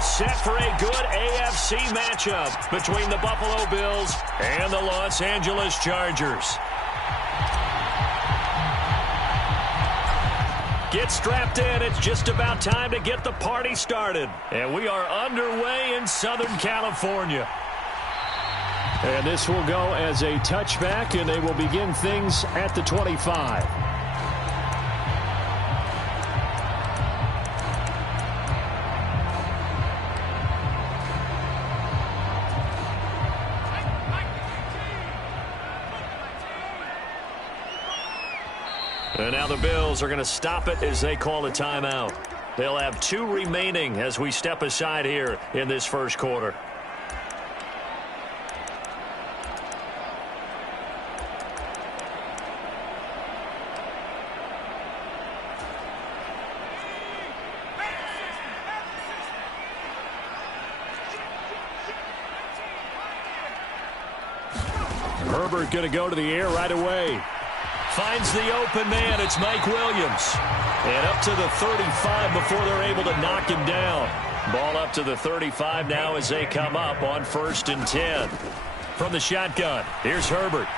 are set for a good AFC matchup between the Buffalo Bills and the Los Angeles Chargers. Get strapped in. It's just about time to get the party started. And we are underway in Southern California. And this will go as a touchback, and they will begin things at the 25. And now the Bills are going to stop it as they call a timeout. They'll have 2 remaining as we step aside here in this first quarter. Herbert going to go to the air right away. Finds the open man. It's Mike Williams. And up to the 35 before they're able to knock him down. Ball up to the 35 now as they come up on 1st and 10. From the shotgun, here's Herbert.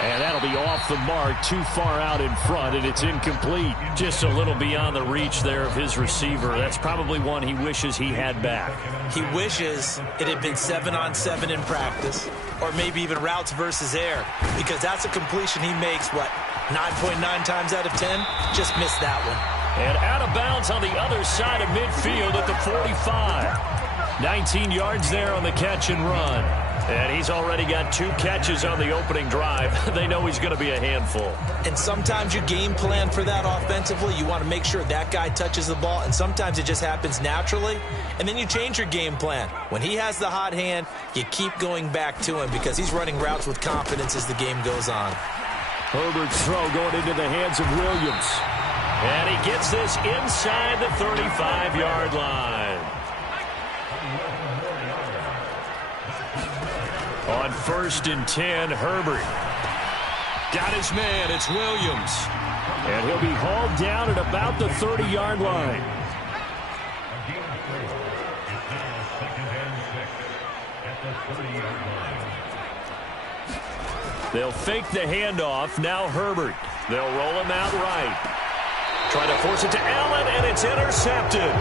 And that'll be off the mark, too far out in front, and it's incomplete. Just a little beyond the reach there of his receiver. That's probably one he wishes he had back. He wishes it had been 7-on-7 in practice, or maybe even routes versus air, because that's a completion he makes, what, 9.9 times out of 10? Just missed that one. And out of bounds on the other side of midfield at the 45. 19 yards there on the catch and run. And he's already got 2 catches on the opening drive. They know he's going to be a handful. And sometimes you game plan for that offensively. You want to make sure that guy touches the ball, and sometimes it just happens naturally. And then you change your game plan. When he has the hot hand, you keep going back to him because he's running routes with confidence as the game goes on. Herbert's throw going into the hands of Williams. And he gets this inside the 35-yard line. On 1st and 10, Herbert. Got his man. It's Williams. And he'll be hauled down at about the 30-yard line. They'll fake the handoff. Now Herbert. They'll roll him out right. Trying to force it to Allen, and it's intercepted.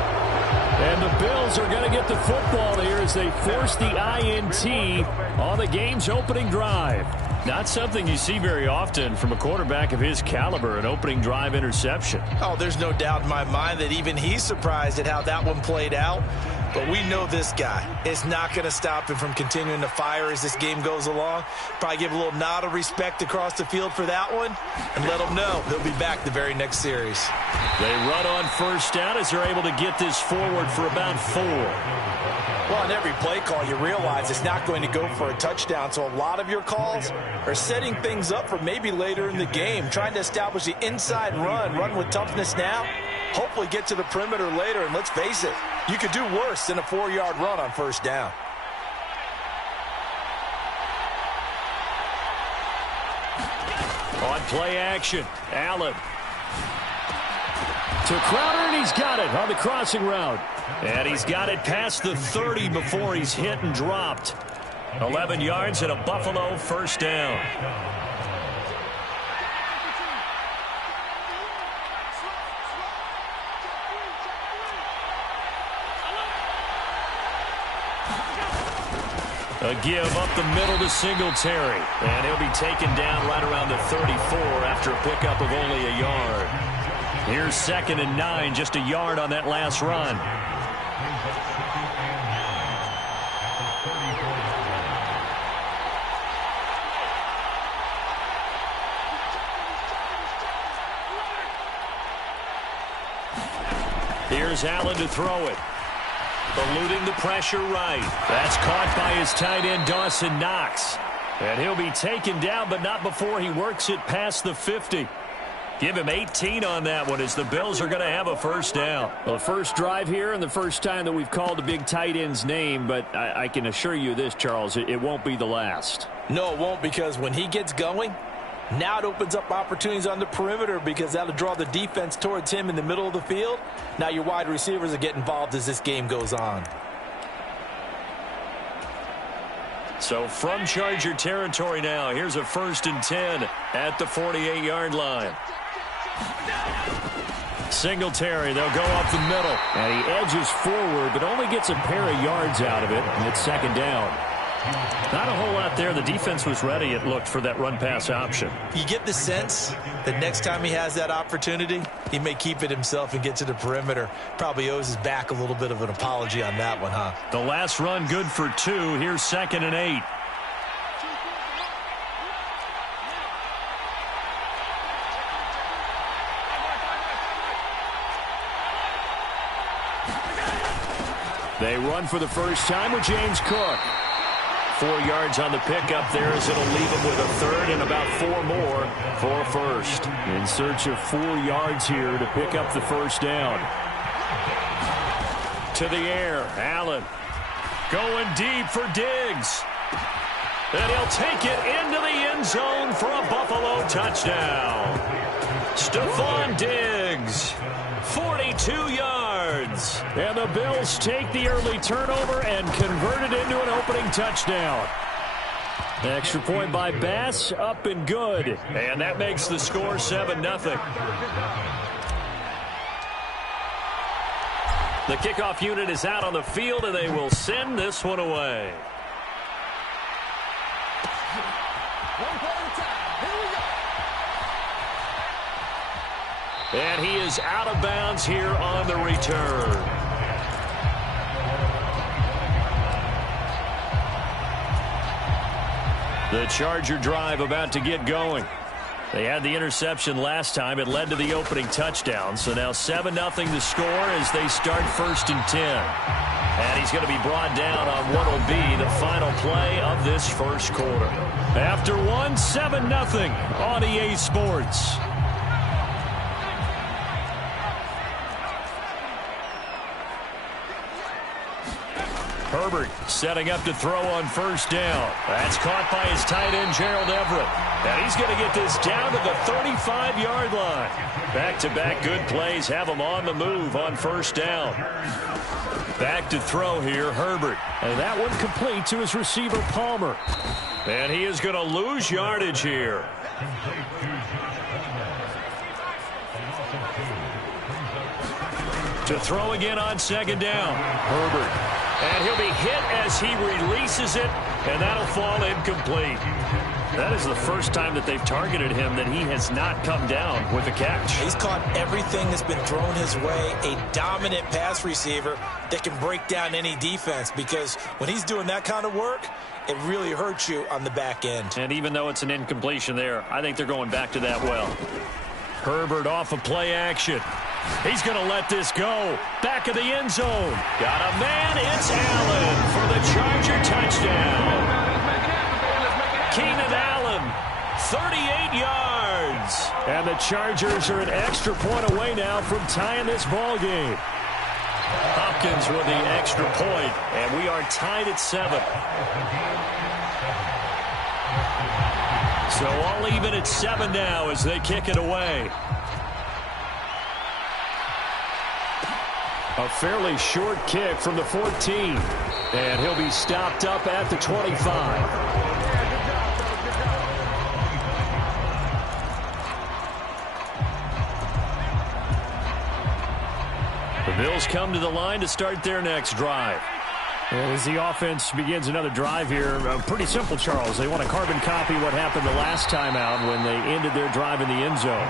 And the Bills are going to get the football here as they force the INT on the game's opening drive. Not something you see very often from a quarterback of his caliber, an opening drive interception. Oh, there's no doubt in my mind that even he's surprised at how that one played out. But we know this guy is not going to stop him from continuing to fire as this game goes along. Probably give a little nod of respect across the field for that one and let him know he'll be back the very next series. They run on 1st down as they're able to get this forward for about 4. Well, on every play call, you realize it's not going to go for a touchdown, so a lot of your calls are setting things up for maybe later in the game, trying to establish the inside run with toughness now, hopefully get to the perimeter later, and let's face it, you could do worse than a 4-yard run on 1st down. On play action, Allen. To Crowder, and he's got it on the crossing route. And he's got it past the 30 before he's hit and dropped. 11 yards and a Buffalo 1st down. A give up the middle to Singletary. And he'll be taken down right around the 34 after a pickup of only a yard. Here's 2nd and 9, just a yard on that last run. Here's Allen to throw it. Eluding the pressure right. That's caught by his tight end, Dawson Knox. And he'll be taken down, but not before he works it past the 50. Give him 18 on that one as the Bills are going to have a 1st down. Well, the first drive here and the first time that we've called a big tight end's name, but I can assure you this, Charles, it won't be the last. No, it won't, because when he gets going, Now it opens up opportunities on the perimeter because that'll draw the defense towards him in the middle of the field. Now your wide receivers will get involved as this game goes on. So from Charger territory now, here's a 1st and 10 at the 48-yard line. Singletary, they'll go up the middle. And he edges forward, but only gets a pair of yards out of it, and it's 2nd down. Not a whole lot there. The defense was ready, it looked, for that run-pass option. You get the sense that next time he has that opportunity, he may keep it himself and get to the perimeter. Probably owes his back a little bit of an apology on that one, huh? The last run good for 2. Here's 2nd and 8. They run for the first time with James Cook. 4 yards on the pickup there as it'll leave him with a 3rd and about 4 more for a 1st. In search of 4 yards here to pick up the 1st down. To the air, Allen going deep for Diggs. And he'll take it into the end zone for a Buffalo touchdown. Stephon Diggs, 42 yards. And the Bills take the early turnover and convert it into an opening touchdown. Extra point by Bass, up and good. And that makes the score 7-0. The kickoff unit is out on the field, and they will send this one away. And he is out of bounds here on the return. The Charger drive about to get going. They had the interception last time. It led to the opening touchdown. So now 7-0 the score as they start 1st and 10. And he's going to be brought down on what will be the final play of this first quarter. After 7-0 on EA Sports. Herbert setting up to throw on 1st down. That's caught by his tight end, Gerald Everett. And he's going to get this down to the 35-yard line. Back-to-back good plays have him on the move on 1st down. Back to throw here, Herbert. And that one complete to his receiver, Palmer. And he is going to lose yardage here. To throw again on 2nd down. Herbert. And he'll be hit as he releases it, and that'll fall incomplete. That is the first time that they've targeted him that he has not come down with a catch. He's caught everything that's been thrown his way. A dominant pass receiver that can break down any defense, because when he's doing that kind of work, it really hurts you on the back end. And even though it's an incompletion there, I think they're going back to that well. Herbert off of play action. He's going to let this go. Back of the end zone. Got a man. It's Allen for the Charger touchdown. Keenan Allen, 38 yards. And the Chargers are an extra point away now from tying this ball game. Hopkins with the extra point, and we are tied at 7. So all even at 7 now as they kick it away. A fairly short kick from the 14. And he'll be stopped up at the 25. The Bills come to the line to start their next drive. And as the offense begins another drive here, pretty simple, Charles. They want to carbon copy what happened the last time out when they ended their drive in the end zone.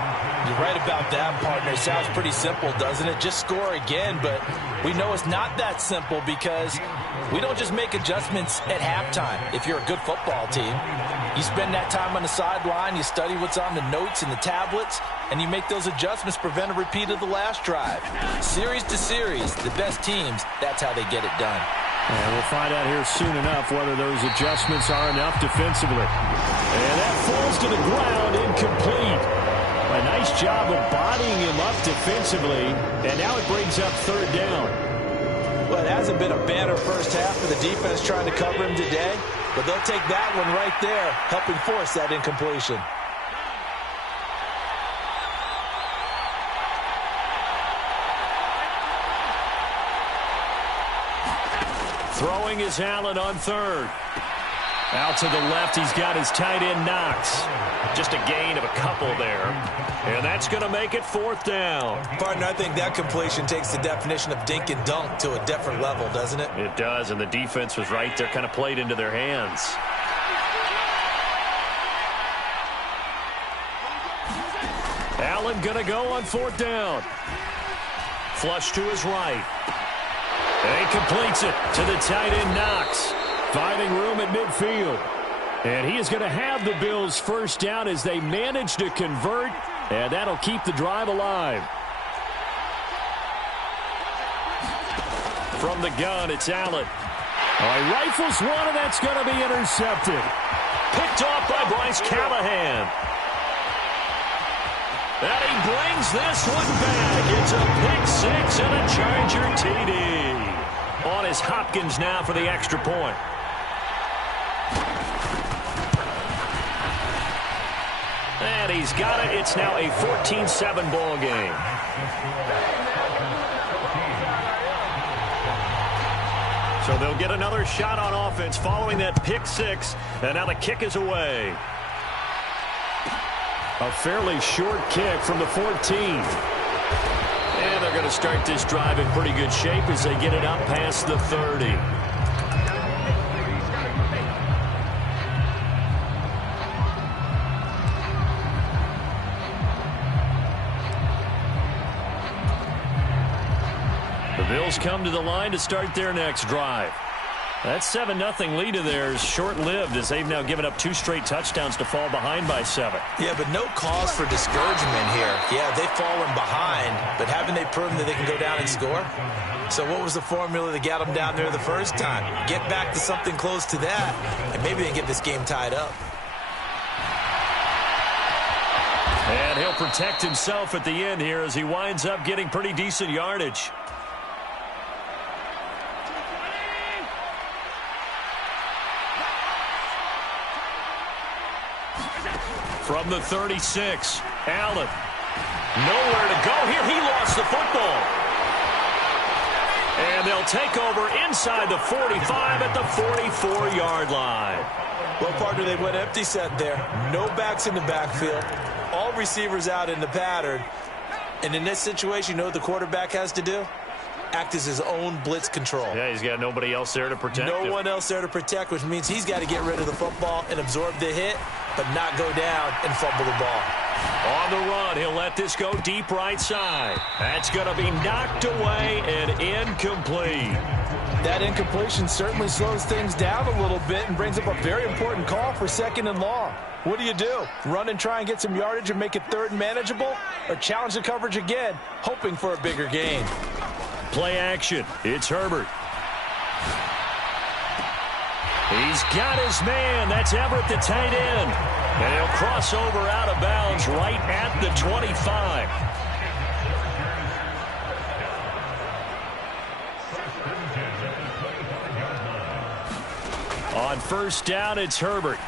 You're right about that, partner. Sounds pretty simple, doesn't it? Just score again, but we know it's not that simple because we don't just make adjustments at halftime. If you're a good football team, you spend that time on the sideline, you study what's on the notes and the tablets, and you make those adjustments, prevent a repeat of the last drive. Series to series, the best teams, that's how they get it done. And we'll find out here soon enough whether those adjustments are enough defensively. And that falls to the ground, incomplete. A nice job of bodying him up defensively, and now it brings up 3rd down. Well, it hasn't been a banner first half for the defense trying to cover him today, but they'll take that one right there, helping force that incompletion. Throwing is Allen on third. Out to the left, he's got his tight end Knox. Just a gain of a couple there. And that's going to make it fourth down. Partner, I think that completion takes the definition of dink and dunk to a different level, doesn't it? It does, and the defense was right there, kind of played into their hands. Allen going to go on fourth down. Flush to his right. And he completes it to the tight end Knox. Finding room at midfield. And he is going to have the Bills first down as they manage to convert. And that'll keep the drive alive. From the gun, it's Allen. Oh, he rifles one, and that's going to be intercepted. Picked off by Bryce Callahan. And he brings this one back. It's a pick six and a Charger TD. On is Hopkins now for the extra point. And he's got it. It's now a 14-7 ball game. So they'll get another shot on offense following that pick six. And now the kick is away. A fairly short kick from the 14. And they're going to start this drive in pretty good shape as they get it up past the 30. The Bills come to the line to start their next drive. That 7-0 lead of theirs short-lived as they've now given up 2 straight touchdowns to fall behind by 7. Yeah, but no cause for discouragement here. Yeah, they've fallen behind, but haven't they proven that they can go down and score? So what was the formula that got them down there the first time? Get back to something close to that, and maybe they can get this game tied up. And he'll protect himself at the end here as he winds up getting pretty decent yardage. From the 36, Allen. Nowhere to go here. He lost the football. And they'll take over inside the 45 at the 44-yard line. Well, partner, they went empty set there. No backs in the backfield. All receivers out in the pattern. And in this situation, you know what the quarterback has to do? Act as his own blitz control. Yeah, he's got nobody else there to protect him. No one else there to protect, which means he's got to get rid of the football and absorb the hit, but not go down and fumble the ball. On the run, he'll let this go deep right side. That's going to be knocked away and incomplete. That incompletion certainly slows things down a little bit and brings up a very important call for 2nd and long. What do? Run and try and get some yardage and make it 3rd and manageable? Or challenge the coverage again, hoping for a bigger gain? Play action. It's Herbert. He's got his man. That's Everett, the tight end. And he'll cross over out of bounds right at the 25. On first down, it's Herbert.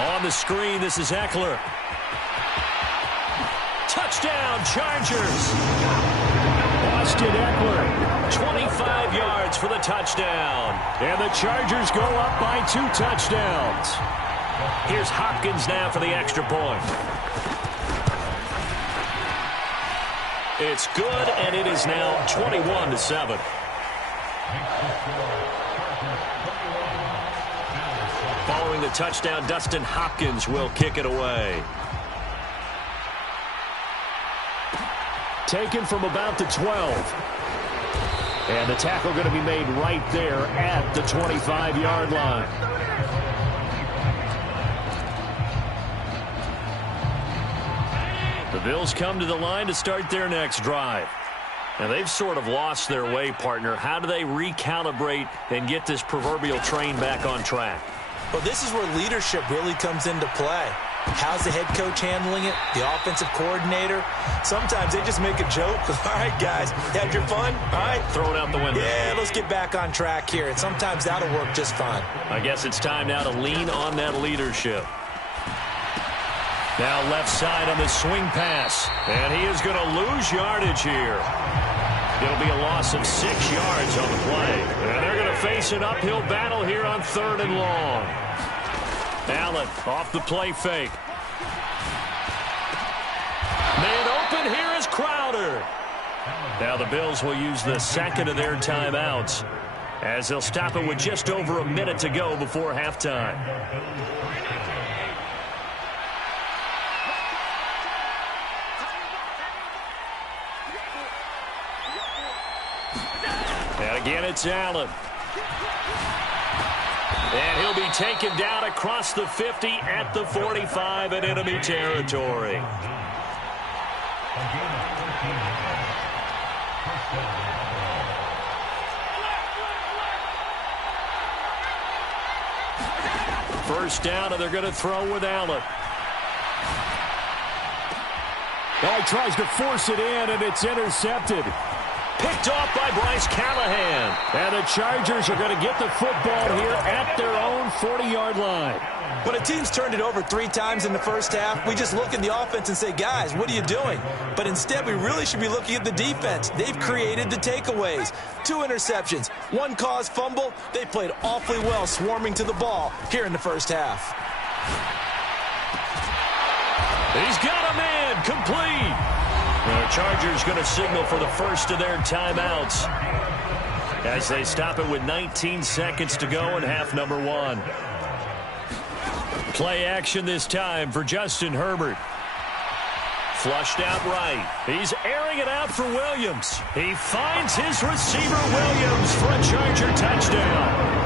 On the screen, this is Eckler. Touchdown, Chargers. Austin Eckler, 25 yards for the touchdown. And the Chargers go up by 2 touchdowns. Here's Hopkins now for the extra point. It's good, and it is now 21-7. Following the touchdown, Dustin Hopkins will kick it away. Taken from about the 12. And the tackle going to be made right there at the 25-yard line. The Bills come to the line to start their next drive. Now, they've sort of lost their way, partner. How do they recalibrate and get this proverbial train back on track? Well, this is where leadership really comes into play. How's the head coach handling it? The offensive coordinator? Sometimes they just make a joke. All right, guys, had your fun? All right. Throw it out the window. Yeah, let's get back on track here. And sometimes that'll work just fine. I guess it's time now to lean on that leadership. Now left side on the swing pass. And he is going to lose yardage here. It'll be a loss of 6 yards on the play. And they're going to face face an uphill battle here on 3rd and long. Allen off the play fake. Man open here is Crowder. Now the Bills will use the second of their timeouts as they'll stop it with just over a minute to go before halftime. And again, it's Allen. And he'll be taken down across the 50 at the 45 in enemy territory. First down, and they're going to throw with Allen. Well, he tries to force it in, and it's intercepted. Picked off by Bryce Callahan. And the Chargers are going to get the football here at their own 40-yard line. When a team's turned it over 3 times in the first half, we just look at the offense and say, guys, what are you doing? But instead, we really should be looking at the defense. They've created the takeaways. 2 interceptions, 1 caused fumble. They played awfully well swarming to the ball here in the first half. He's got a man complete. The Chargers going to signal for the first of their timeouts as they stop it with 19 seconds to go in half number 1. Play action this time for Justin Herbert. Flushed out right. He's airing it out for Williams. He finds his receiver Williams for a Charger touchdown.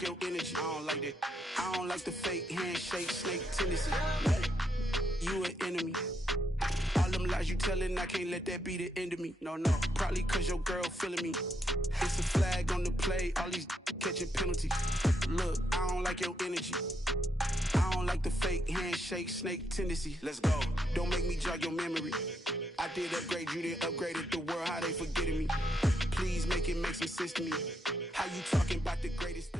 Your energy, I don't like that. I don't like the fake handshake, snake tendency. You an enemy. All them lies you telling, I can't let that be the end of me. No, probably cause your girl feeling me. It's a flag on the play, all these catching penalties. Look, I don't like your energy. I don't like the fake handshake, snake tendency. Let's go. Don't make me jog your memory. I did upgrade, you didn't upgrade it. The world, how they forgetting me. Please make it make some sense to me. How you talking about the greatest?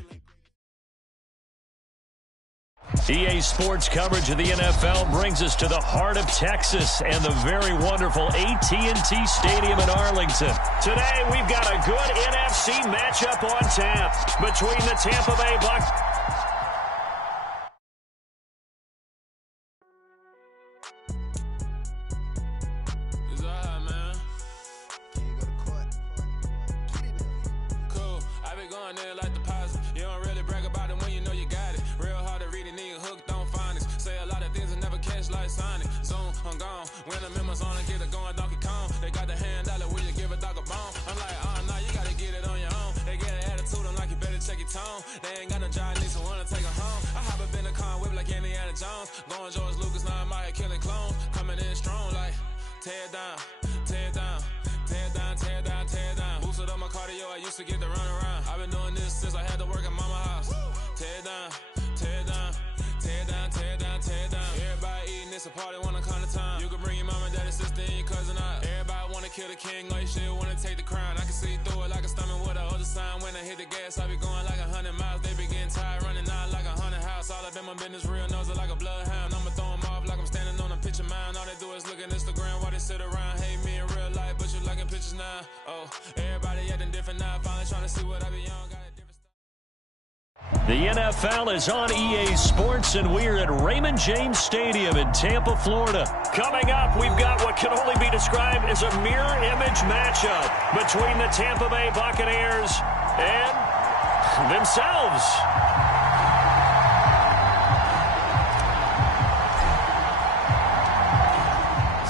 EA Sports coverage of the NFL brings us to the heart of Texas and the very wonderful AT&T Stadium in Arlington. Today, we've got a good NFC matchup on tap between the Tampa Bay Buccaneers. They ain't got no job, need someone to take her home. I hop up in the car, whip like Indiana Jones. Going George Lucas, now I'm out here killing clones. Coming in strong like, tear down, tear down, tear down, tear down, tear down. Boosted up my cardio, I used to get to run around. I've been doing this since I had to work at mama house. Tear down, tear down, tear down, tear down, tear down. Everybody eating, it's a party, wanna come to time. You can bring your mama, daddy, sister, and your cousin out. Everybody wanna kill the king, like shit, wanna take the crown. I can see through it like a stomach with a other sign. When I hit the gas, I be going like 100 miles. They be getting tired, running out like 100 house. All up in my business, real nose like a bloodhound. I'ma throw 'em off like I'm standing on a picture mound. All they do is look at Instagram while they sit around. Hate me in real life, but you liking pictures now. Oh, everybody acting different now. Finally trying to see what I be on. Got a different stuff. The NFL is on EA Sports, and we're at Raymond James Stadium in Tampa, Florida. Coming up, we've got what can only be described as a mirror image matchup between the Tampa Bay Buccaneers and themselves.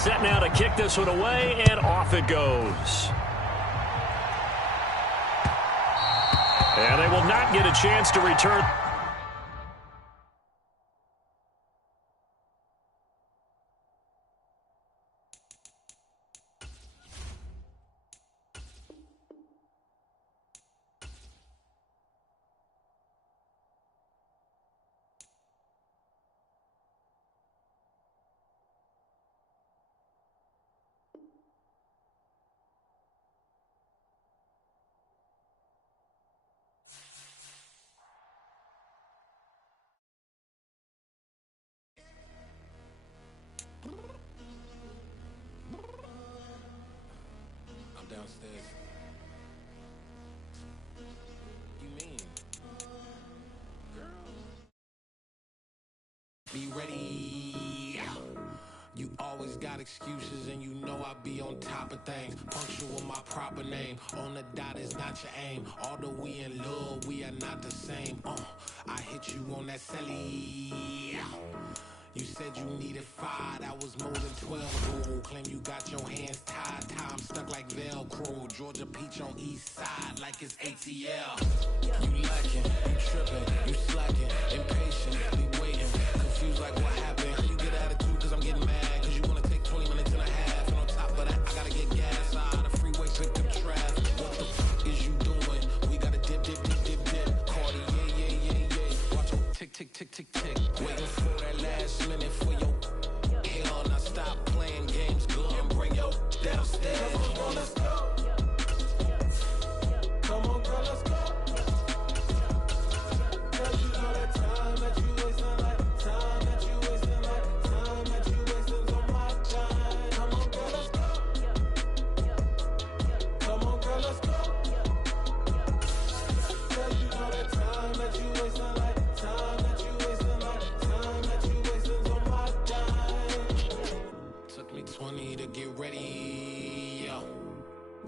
Set now to kick this one away, and off it goes. And they will not get a chance to return. downstairs. You mean? Girl. Be ready. You always got excuses and you know I be on top of things. Punctual my proper name. On the dot is not your aim. Although we in love, we are not the same. I hit you on that celly. You said you needed 5, that was more than 12. Ooh, claim you got your hands tied, time stuck like Velcro. Georgia Peach on east side like it's ATL. You lacking, you tripping, you slacking, impatient, be waiting, confused like what happened. You get attitude cause I'm getting mad, cause you wanna take 20 minutes and a half. And on top of that, I gotta get gas out of the freeway, pick up traffic. What the fuck is you doing? We gotta dip. Cardi, yeah. Watch it, tick, waiting for that last minute for your hell. Now stop playing games, go and bring your downstairs. Come on, let's go. Come on, girl, let's go. Cause you know that time that you wasting, like time that you wasting, like time that you wasting on my time. Come on, girl, let's go. Come on, girl, let's go. Cause you know that time that you wasting, like time that you wasting, like time that you wasting on my time. Took me 20 to get ready, yo.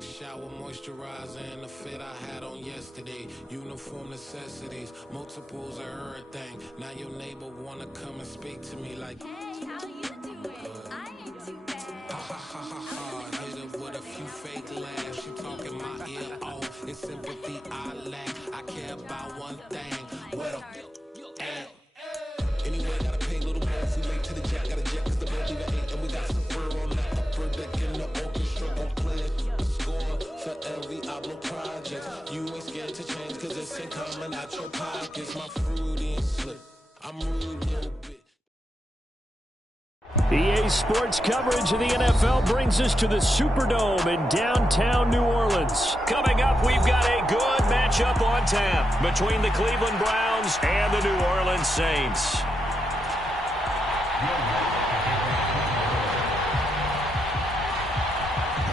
Shower, moisturizer, and the fit I had on yesterday. Uniform necessities, multiples of everything. Now your neighbor wanna come and speak to me like, hey, how you doing? I ain't too bad. ha. Hit her with a few fake laughs. She talking my ear off. It's sympathy I lack. I care about one thing. Well, anyway, gotta pay a little more if we late to the jet. Got a jet cause the boat leave at 8. And we got some fur on the upper deck and the orchestra gon' play a score for every Oblo project. You ain't scared to change cause it's ain't coming out your pockets. My fruity and slick. I'm rude a little bit. EA Sports coverage of the NFL brings us to the Superdome in downtown New Orleans. Coming up, we've got a good matchup on tap between the Cleveland Browns and the New Orleans Saints.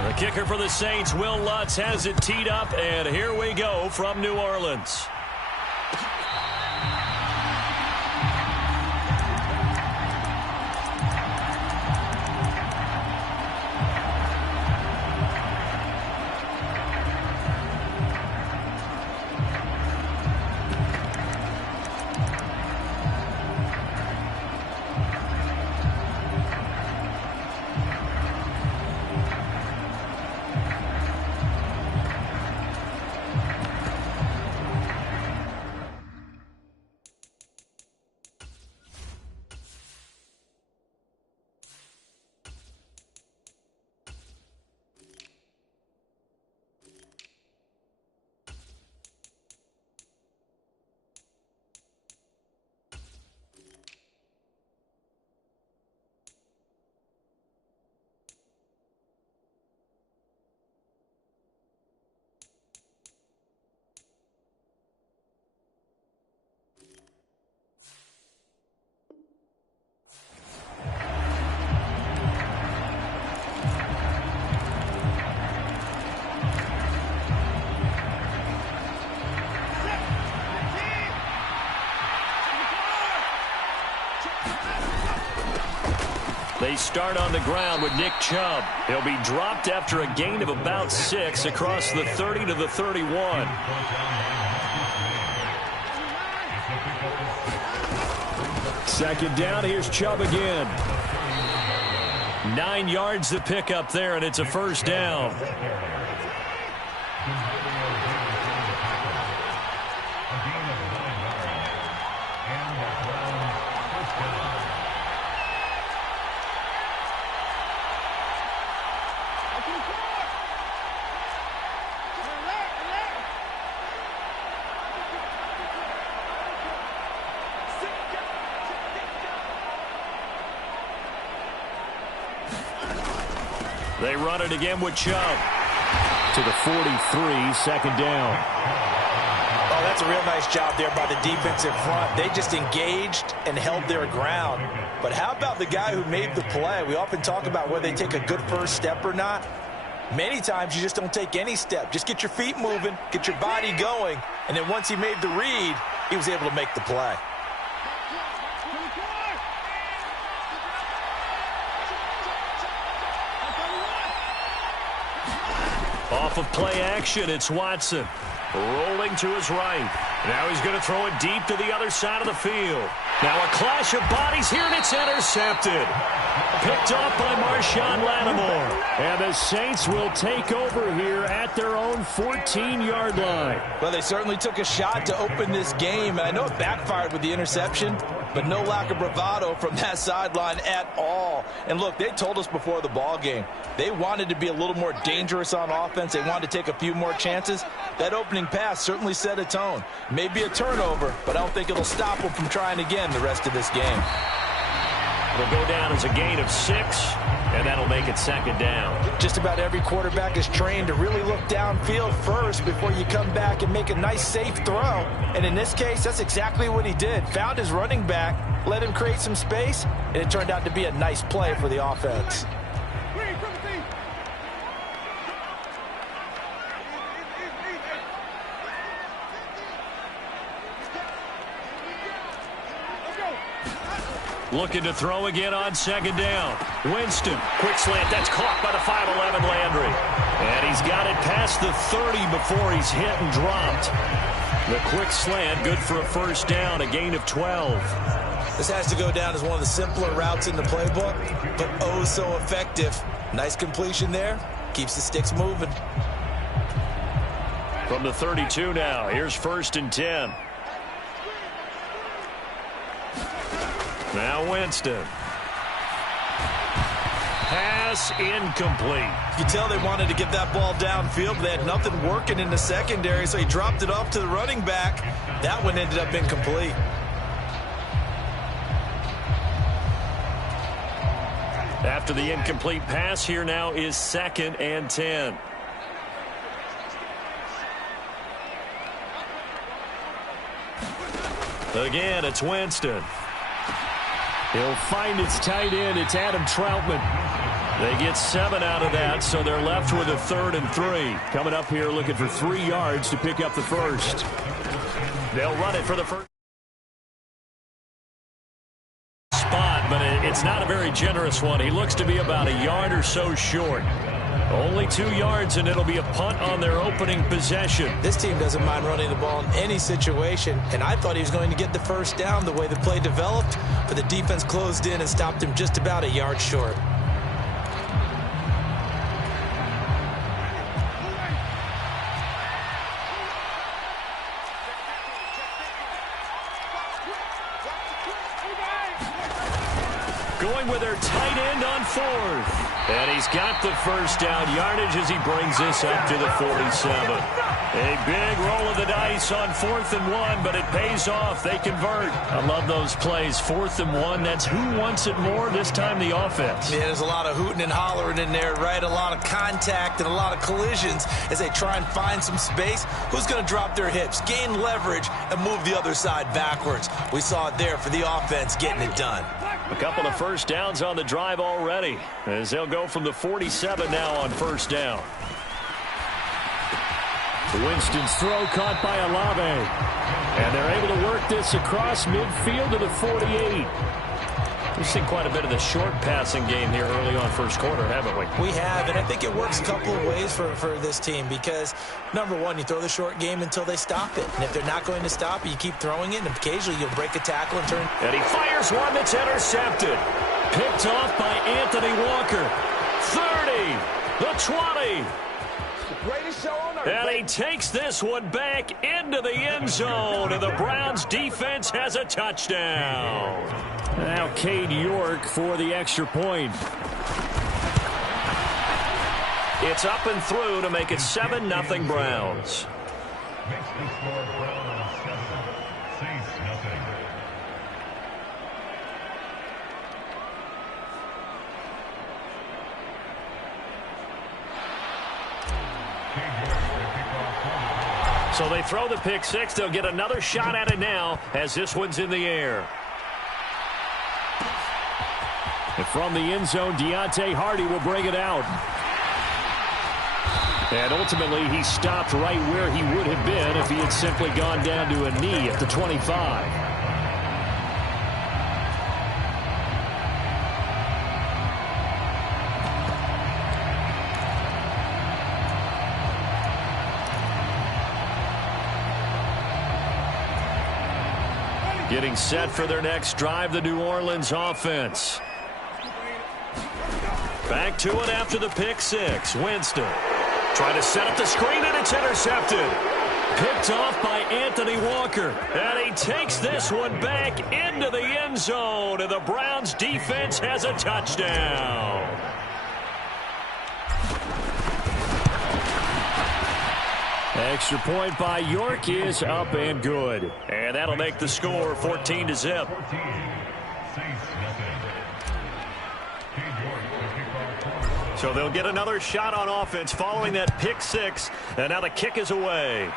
The kicker for the Saints, Will Lutz, has it teed up, and here we go from New Orleans. They start on the ground with Nick Chubb. He'll be dropped after a gain of about 6 across the 30 to the 31. Second down, here's Chubb again. 9 yards to pick up there, and it's a first down. They run it again with Chubb. To the 43, second down. Oh, that's a real nice job there by the defensive front. They just engaged and held their ground. But how about the guy who made the play? We often talk about whether they take a good first step or not. Many times you just don't take any step. Just get your feet moving, get your body going, and then once he made the read, he was able to make the play. Off of play action, it's Watson. Rolling to his right. Now he's going to throw it deep to the other side of the field. Now a clash of bodies here, and it's intercepted. Picked off by Marshawn Lattimore. And the Saints will take over here at their own 14-yard line. Well, they certainly took a shot to open this game, and I know it backfired with the interception, but no lack of bravado from that sideline at all. And look, they told us before the ball game, they wanted to be a little more dangerous on offense. They wanted to take a few more chances. That opening pass certainly set a tone. Maybe a turnover, but I don't think it'll stop them from trying again the rest of this game. It'll go down as a gain of 6, and that'll make it second down. Just about every quarterback is trained to really look downfield first before you come back and make a nice, safe throw. And in this case, that's exactly what he did. Found his running back, let him create some space, and it turned out to be a nice play for the offense. Looking to throw again on second down. Winston, quick slant. That's caught by the 5'11 Landry. And he's got it past the 30 before he's hit and dropped. The quick slant, good for a first down, a gain of 12. This has to go down as one of the simpler routes in the playbook, but oh so effective. Nice completion there. Keeps the sticks moving. From the 32 now, here's 1st and 10. Now Winston. Pass incomplete. You tell they wanted to get that ball downfield, but they had nothing working in the secondary, so he dropped it off to the running back. That one ended up incomplete. After the incomplete pass, here now is 2nd and 10. Again, it's Winston. He'll find its tight end. It's Adam Troutman. They get 7 out of that, so they're left with a 3rd and 3. Coming up here looking for 3 yards to pick up the first. They'll run it for the first spot, but it's not a very generous one. He looks to be about a yard or so short. Only 2 yards, and it'll be a punt on their opening possession. This team doesn't mind running the ball in any situation, and I thought he was going to get the first down the way the play developed, but the defense closed in and stopped him just about a yard short. Going with their tight end on 4th. And he's got the first down yardage as he brings this up to the 47. A big roll of the dice on 4th and 1, but it pays off. They convert. I love those plays. 4th and 1, that's who wants it more, this time the offense. Yeah, there's a lot of hooting and hollering in there, right? A lot of contact and a lot of collisions as they try and find some space. Who's going to drop their hips, gain leverage, and move the other side backwards? We saw it there for the offense getting it done. A couple of first downs on the drive already, as they'll go from the 47 now on first down. Winston's throw caught by Olave. And they're able to work this across midfield to the 48. We've seen quite a bit of the short passing game here early on first quarter, haven't we? We have, and I think it works a couple of ways for this team because, number one, you throw the short game until they stop it. And if they're not going to stop it, you keep throwing it, and occasionally you'll break a tackle and turn. And he fires one that's intercepted. Picked off by Anthony Walker. 30, the 20. And he takes this one back into the end zone, and the Browns defense has a touchdown. Now Cade York for the extra point. It's up and through to make it 7-0 Browns. So they throw the pick six. They'll get another shot at it now as this one's in the air. And from the end zone, Deontay Hardy will bring it out. And ultimately, he stopped right where he would have been if he had simply gone down to a knee at the 25. Getting set for their next drive, the New Orleans offense. Back to it after the pick six. Winston trying to set up the screen, and it's intercepted. Picked off by Anthony Walker. And he takes this one back into the end zone, and the Browns defense has a touchdown. Extra point by York is up and good. And that'll make the score 14-0. So they'll get another shot on offense following that pick six. And now the kick is away.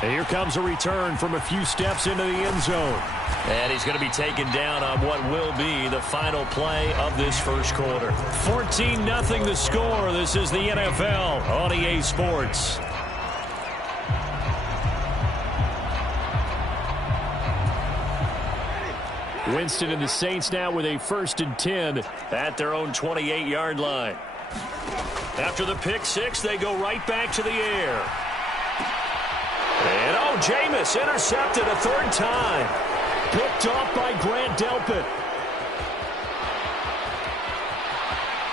And here comes a return from a few steps into the end zone. And he's going to be taken down on what will be the final play of this first quarter. 14-0 the score. This is the NFL on EA Sports. Winston and the Saints now with a 1st and 10 at their own 28-yard line. After the pick six, they go right back to the air. And Jameis intercepted a third time. Picked off by Grant Delpit.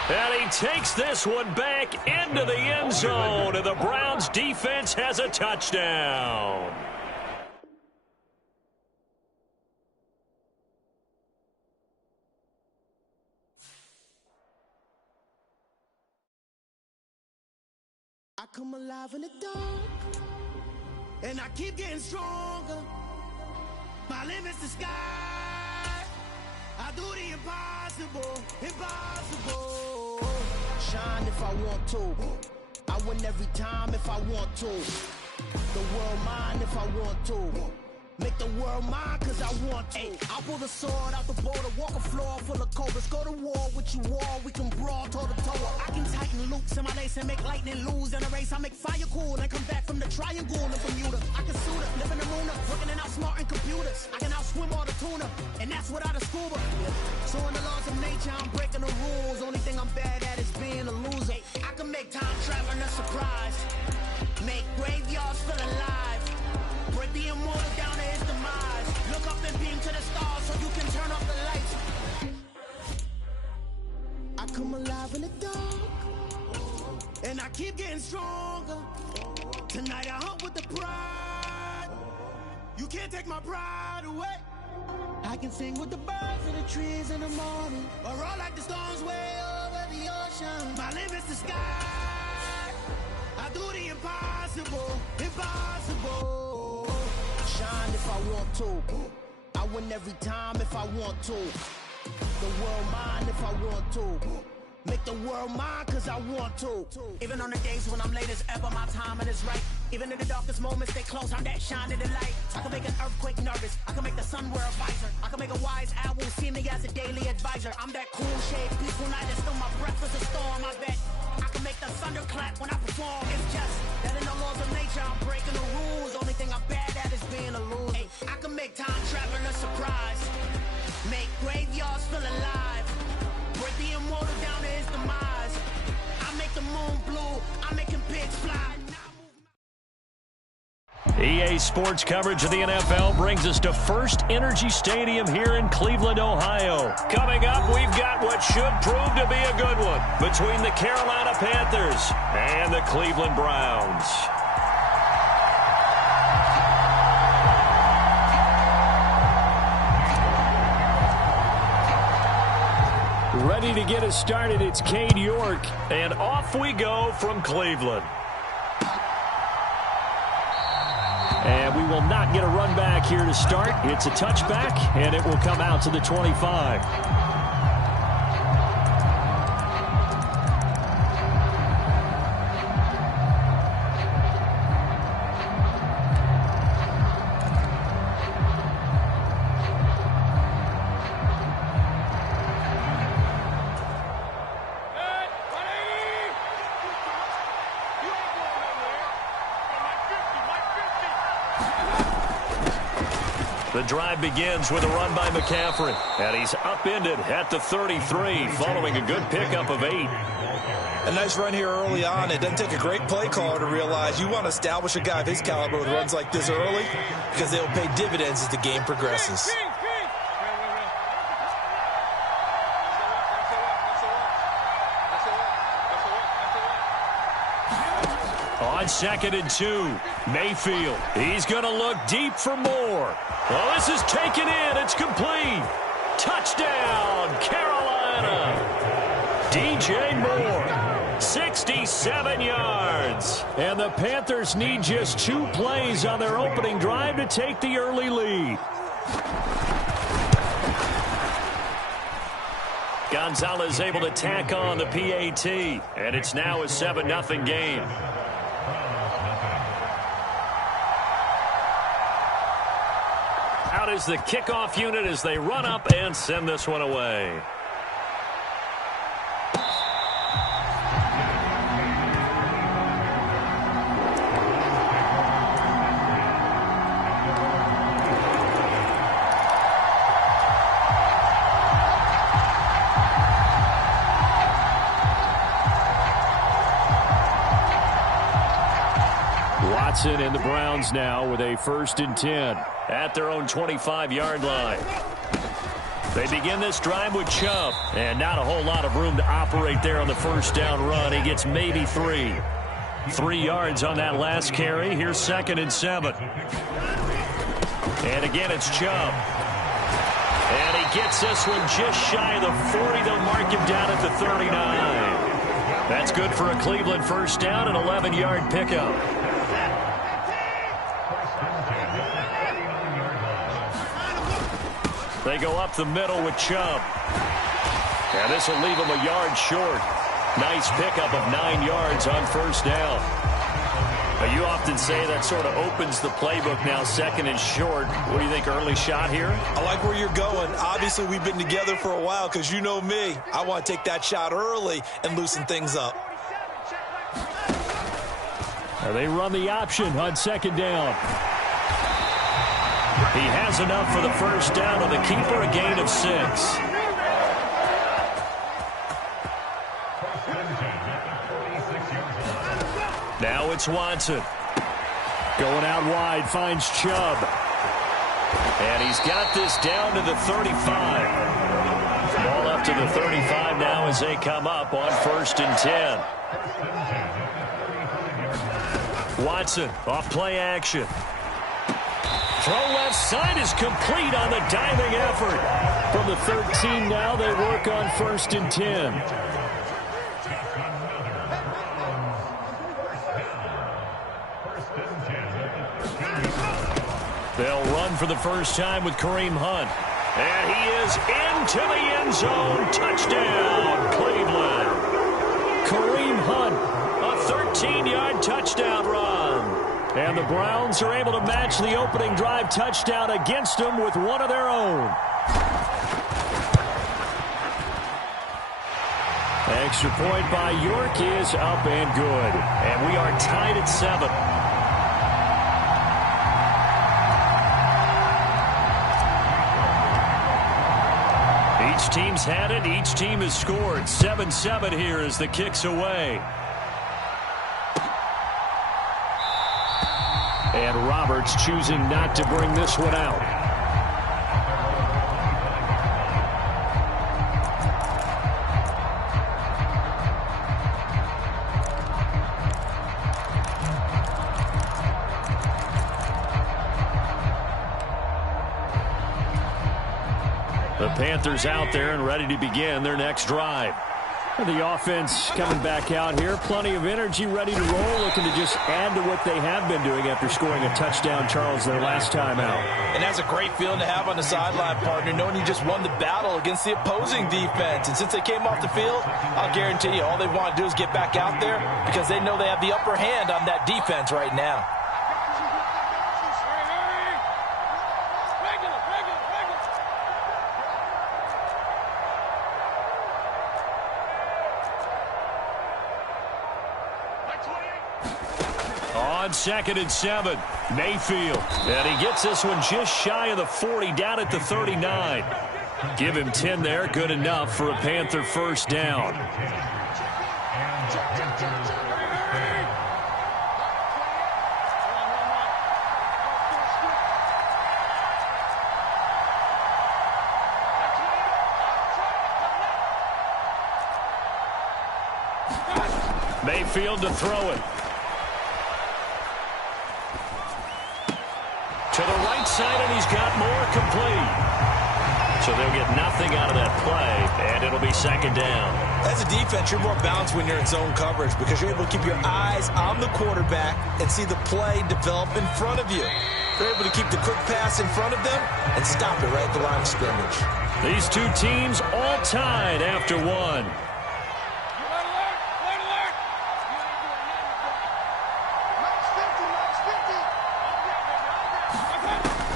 And he takes this one back into the end zone, and the Browns defense has a touchdown. I come alive in the dark, and I keep getting stronger. My limit's the sky. I do the impossible, impossible. Shine if I want to. I win every time if I want to. The world mine if I want to. Make the world mine cause I want to. I pull the sword out the border, walk a floor full of cobras. Go to war with you all, we can brawl toe to toe. I can tighten loops in my lace and make lightning lose in a race. I make fire cool and come back from the triangle in Bermuda. I can suit it, live in the moon, working and outsmarting computers. I can outswim all the tuna, and that's without a scuba. So in the laws of nature, I'm breaking the rules. Only thing I'm bad at is being a loser. I can make time traveling a surprise. Make graveyards feel alive. Break the immortal down to his demise. Look up and beam to the stars so you can turn off the lights. I come alive in the dark, and I keep getting stronger. Tonight I hunt with the pride. You can't take my pride away. I can sing with the birds and the trees in the morning, or roll like the storms way over the ocean. My limit's the sky. I do the impossible, impossible. Shine if I want to. I win every time if I want to. The world mine if I want to. Make the world mine cause I want to. Even on the days when I'm late as ever, my timing is right. Even in the darkest moments, stay close, I'm that shining the light. I can make an earthquake nervous. I can make the sun wear a visor. I can make a wise owl see me as a daily advisor. I'm that cool shade, peaceful night, and still my breath is a storm. I bet I can make the thunder clap when I perform. It's just that in the laws of nature, I'm breaking the rules. Only thing I'm bad at is being a loser. Hey, I can make time traveling a surprise. Make graveyards feel alive. Break the immortal down to his demise. I make the moon blue. I'm making pigs fly. EA Sports coverage of the NFL brings us to First Energy Stadium here in Cleveland, Ohio. Coming up, we've got what should prove to be a good one between the Carolina Panthers and the Cleveland Browns. Ready to get us started, it's Cade York, and off we go from Cleveland. And we will not get a run back here to start. It's a touchback, and it will come out to the 25. The drive begins with a run by McCaffrey. And he's upended at the 33 following a good pickup of 8. A nice run here early on. It doesn't take a great play caller to realize you want to establish a guy of his caliber with runs like this early because they'll pay dividends as the game progresses. On 2nd and 2, Mayfield. He's going to look deep for more. Well, this is taken in. It's complete. Touchdown, Carolina. DJ Moore, 67 yards. And the Panthers need just 2 plays on their opening drive to take the early lead. Gonzalez able to tack on the PAT, and it's now a 7-0 game. Out is the kickoff unit as they run up and send this one away. Watson and the Browns now with a 1st and 10 at their own 25-yard line. They begin this drive with Chubb, and not a whole lot of room to operate there on the 1st down run. He gets maybe 3. 3 yards on that last carry. Here's 2nd and 7. And again, it's Chubb. And he gets this one just shy of the 40. They'll mark him down at the 39. That's good for a Cleveland 1st down, an 11-yard pickup. They go up the middle with Chubb. And this will leave him a yard short. Nice pickup of 9 yards on 1st down. Now, you often say that sort of opens the playbook now, 2nd and short. What do you think, early shot here? I like where you're going. Obviously, we've been together for a while because you know me. I want to take that shot early and loosen things up. Now they run the option on 2nd down. He has enough for the 1st down on the keeper, a gain of 6. Now it's Watson. Going out wide, finds Chubb. And he's got this down to the 35. Ball up to the 35 now as they come up on 1st and 10. Watson off play action. Throw left side is complete on the diving effort. From the 13 now, they work on 1st and 10. They'll run for the first time with Kareem Hunt. And he is into the end zone. Touchdown, Cleveland. Kareem Hunt, a 13-yard touchdown run. And the Browns are able to match the opening drive touchdown against them with one of their own. Extra point by York is up and good. And we are tied at 7. Each team's had it. Each team has scored. 7-7 here as the kick's away. And Roberts choosing not to bring this one out. The Panthers out there and ready to begin their next drive. The offense coming back out here. Plenty of energy, ready to roll, looking to just add to what they have been doing after scoring a touchdown, Charles, their last time out. And that's a great feeling to have on the sideline, partner, knowing you just won the battle against the opposing defense. And since they came off the field, I'll guarantee you all they want to do is get back out there because they know they have the upper hand on that defense right now. on 2nd and 7. Mayfield. And he gets this one just shy of the 40, down at the 39. Give him 10 there. Good enough for a Panther first down. Mayfield to throw it. To the right side, and he's got more, complete. So they'll get nothing out of that play, and it'll be 2nd down. As a defense, you're more balanced when you're in zone coverage because you're able to keep your eyes on the quarterback and see the play develop in front of you. You're able to keep the quick pass in front of them and stop it right at the line of scrimmage. These two teams all tied after one.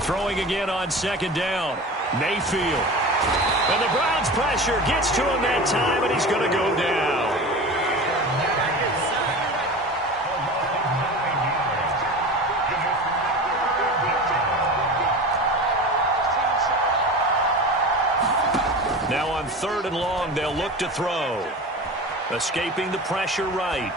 Throwing again on 2nd down. Mayfield. And the Browns' pressure gets to him that time, and he's going to go down. Now on 3rd and long, they'll look to throw. Escaping the pressure right.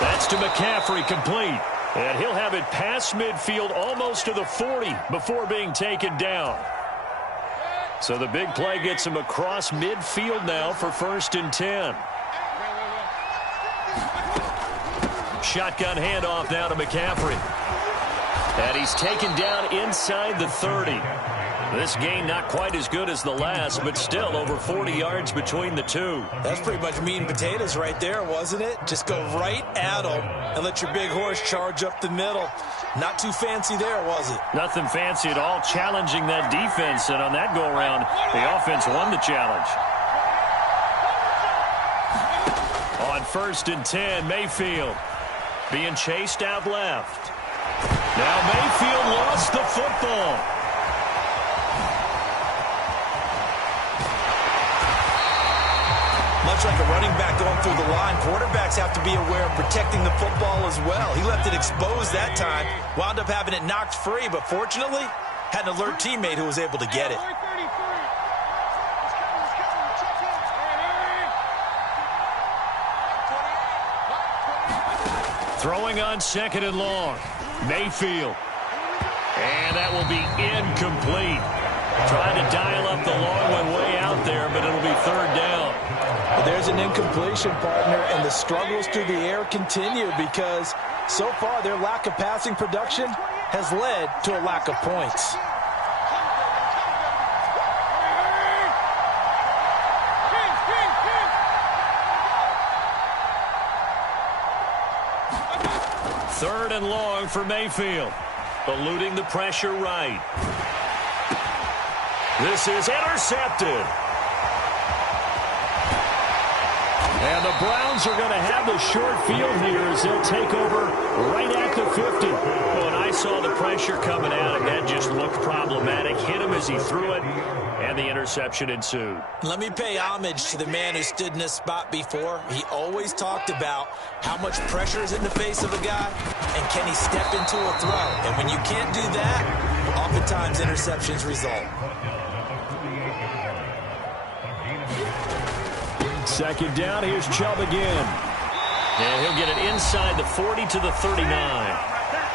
That's to McCaffrey, complete. And he'll have it past midfield almost to the 40 before being taken down. So the big play gets him across midfield now for 1st and 10. Shotgun handoff now to McCaffrey. And he's taken down inside the 30. This game not quite as good as the last, but still over 40 yards between the two. That's pretty much meat and potatoes right there, wasn't it? Just go right at them and let your big horse charge up the middle. Not too fancy there, was it? Nothing fancy at all, challenging that defense. And on that go-around, the offense won the challenge. On 1st and 10, Mayfield being chased out left. Now Mayfield lost the football. Much like a running back going through the line, quarterbacks have to be aware of protecting the football as well. He left it exposed that time, wound up having it knocked free, but fortunately, had an alert teammate who was able to get it. Throwing on 2nd and long. Mayfield. And that will be incomplete. Trying to dial up the long one way out there, but it'll be 3rd down. But there's an incompletion, partner, and the struggles through the air continue because so far their lack of passing production has led to a lack of points. Third and long for Mayfield. Eluding the pressure right. This is intercepted. And the Browns are going to have the short field here as they'll take over right at the 50. When I saw the pressure coming at him, that just looked problematic. Hit him as he threw it, and the interception ensued. Let me pay homage to the man who stood in this spot before. He always talked about how much pressure is in the face of a guy, and can he step into a throw. And when you can't do that, oftentimes interceptions result. 2nd down, here's Chubb again. And he'll get it inside the 40 to the 39.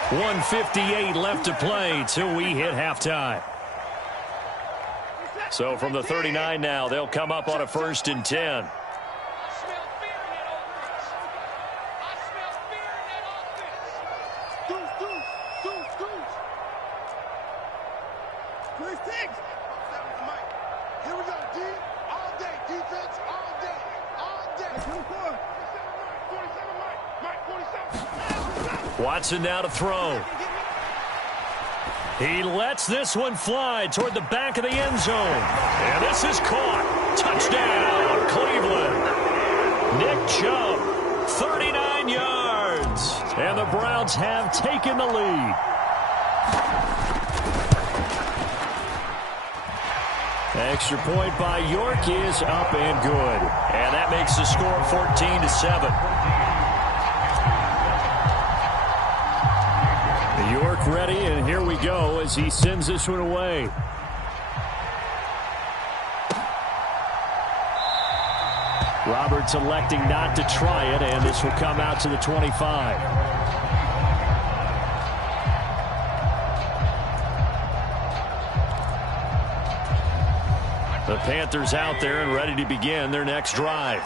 1:58 left to play till we hit halftime. So from the 39 now, they'll come up on a 1st and 10. Watson now to throw. He lets this one fly toward the back of the end zone. And this is caught. Touchdown, Cleveland. Nick Chubb, 39 yards. And the Browns have taken the lead. Extra point by York is up and good. And that makes the score 14-7. York ready, and here we go as he sends this one away. Roberts electing not to try it, and this will come out to the 25. The Panthers out there and ready to begin their next drive.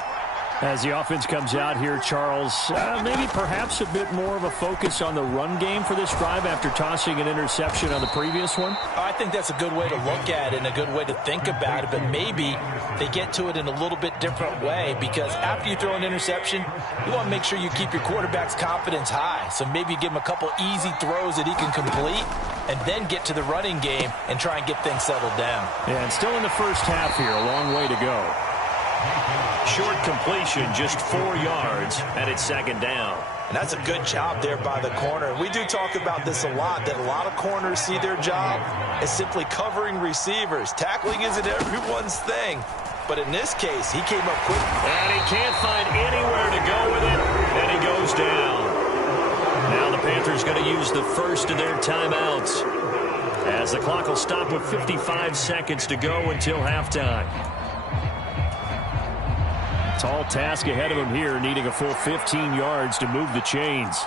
As the offense comes out here, Charles, maybe perhaps a bit more of a focus on the run game for this drive after tossing an interception on the previous one? I think that's a good way to look at it and a good way to think about it, but maybe they get to it in a little bit different way, because after you throw an interception, you want to make sure you keep your quarterback's confidence high. So maybe you give him a couple easy throws that he can complete and then get to the running game and try and get things settled down. Yeah, and still in the first half here, a long way to go. Short completion, just 4 yards, and it's second down. And that's a good job there by the corner. We do talk about this a lot, that a lot of corners see their job as simply covering receivers. Tackling isn't everyone's thing. But in this case, he came up quick. And he can't find anywhere to go with it, and he goes down. Now the Panthers going to use the first of their timeouts, as the clock will stop with 55 seconds to go until halftime. Tall task ahead of him here, needing a full 15 yards to move the chains.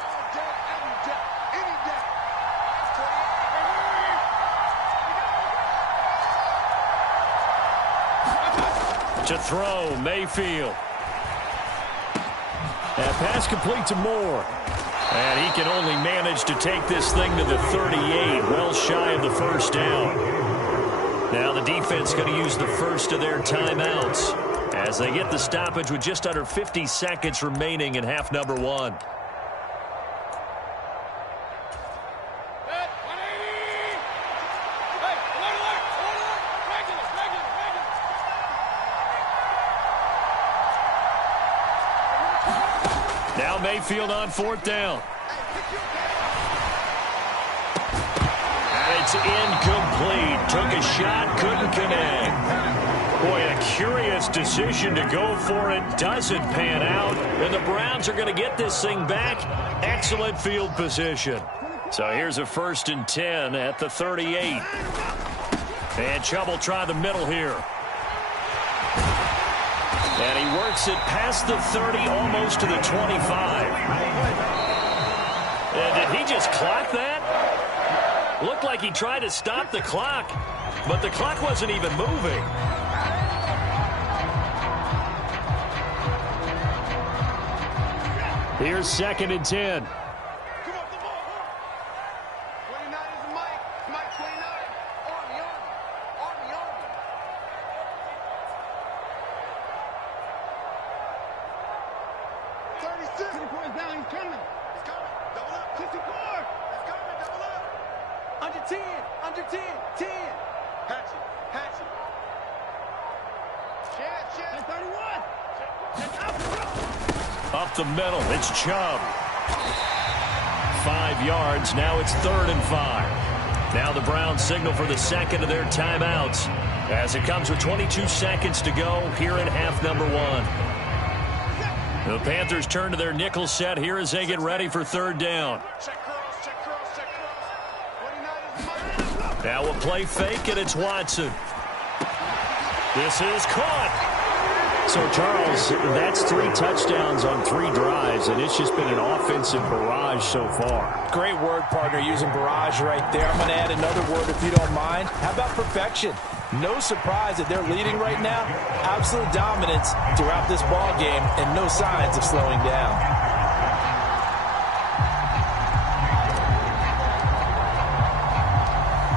To throw, Mayfield. And pass complete to Moore. And he can only manage to take this thing to the 38, well shy of the first down. Now the defense going to use the first of their timeouts as they get the stoppage with just under 50 seconds remaining in half number one. Now Mayfield on fourth down. And it's incomplete. Took a shot, couldn't connect. Boy, a curious decision to go for it. Doesn't pan out. And the Browns are going to get this thing back. Excellent field position. So here's a 1st and 10 at the 38. And Chubb will try the middle here. And he works it past the 30, almost to the 25. And did he just clock that? Looked like he tried to stop the clock, but the clock wasn't even moving. Here's 2nd and 10. Up the middle, it's Chubb. 5 yards, now it's 3rd and 5. Now the Browns signal for the second of their timeouts as it comes with 22 seconds to go here in half number one. The Panthers turn to their nickel set here as they get ready for 3rd down. Now a play fake, and it's Watson. This is caught. So, Charles, that's 3 touchdowns on 3 drives, and it's just been an offensive barrage so far. Great word, partner, using barrage right there. I'm going to add another word if you don't mind. How about perfection? No surprise that they're leading right now. Absolute dominance throughout this ball game, and no signs of slowing down.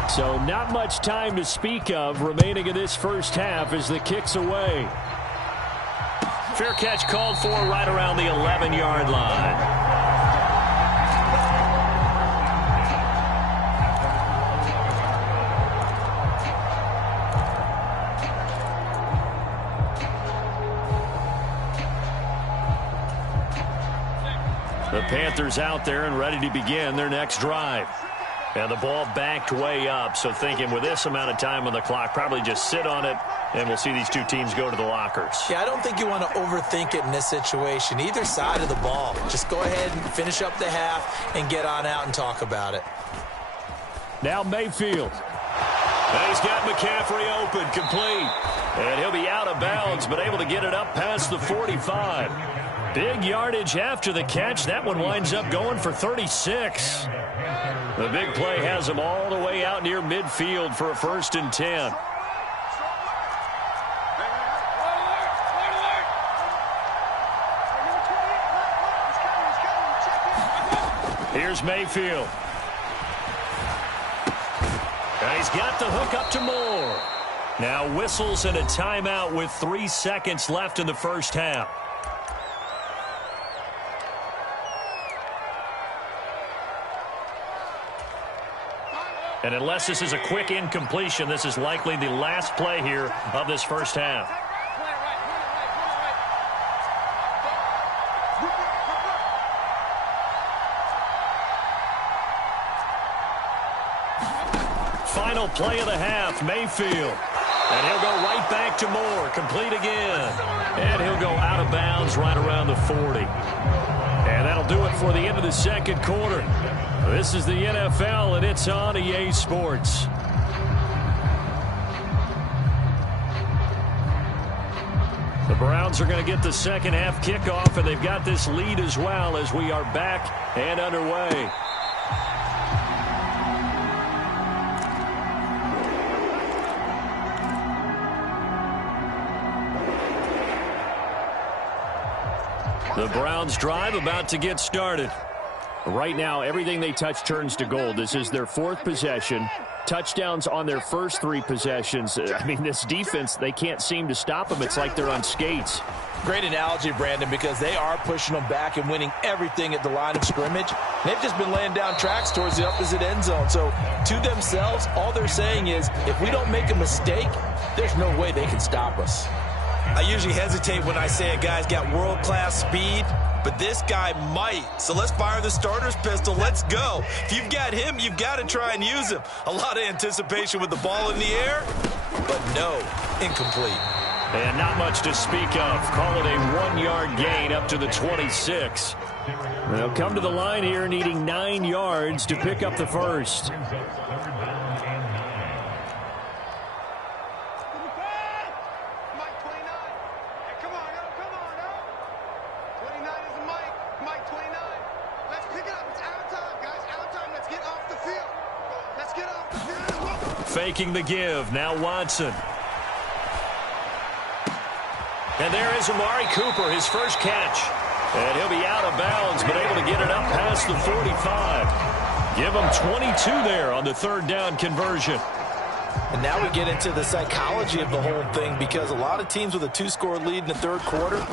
So not much time to speak of remaining in this first half as the kick's away. Fair catch called for right around the 11-yard line. The Panthers out there and ready to begin their next drive. And the ball backed way up, so thinking with this amount of time on the clock, probably just sit on it And we'll see these two teams go to the lockers. Yeah, I don't think you want to overthink it in this situation. Either side of the ball. Just go ahead and finish up the half and get on out and talk about it. Now Mayfield. And he's got McCaffrey open, complete. And he'll be out of bounds, but able to get it up past the 45. Big yardage after the catch. That one winds up going for 36. The big play has him all the way out near midfield for a 1st and 10. Here's Mayfield. And he's got the hook up to Moore. Now whistles and a timeout with 3 seconds left in the first half. And unless this is a quick incompletion, this is likely the last play here of this first half. Final play of the half, Mayfield. And he'll go right back to Moore, complete again. And he'll go out of bounds right around the 40. And that'll do it for the end of the second quarter. This is the NFL, and it's on EA Sports. The Browns are going to get the second half kickoff, and they've got this lead as well as we are back and underway. The Browns drive about to get started. Right now, everything they touch turns to gold. This is their 4th possession. Touchdowns on their first 3 possessions. I mean, this defense, they can't seem to stop them. It's like they're on skates. Great analogy, Brandon, because they are pushing them back and winning everything at the line of scrimmage. They've just been laying down tracks towards the opposite end zone. So to themselves, all they're saying is, if we don't make a mistake, there's no way they can stop us. I usually hesitate when I say a guy's got world-class speed, but this guy might. So let's fire the starter's pistol. Let's go. If you've got him, you've got to try and use him. A lot of anticipation with the ball in the air, but no, incomplete. And not much to speak of. Call it a 1-yard gain up to the 26. They'll come to the line here needing 9 yards to pick up the first. Faking the give. Now Watson. And there is Amari Cooper, his first catch. And he'll be out of bounds, but able to get it up past the 45. Give him 22 there on the 3rd down conversion. And now we get into the psychology of the whole thing, because a lot of teams with a 2-score lead in the 3rd quarter,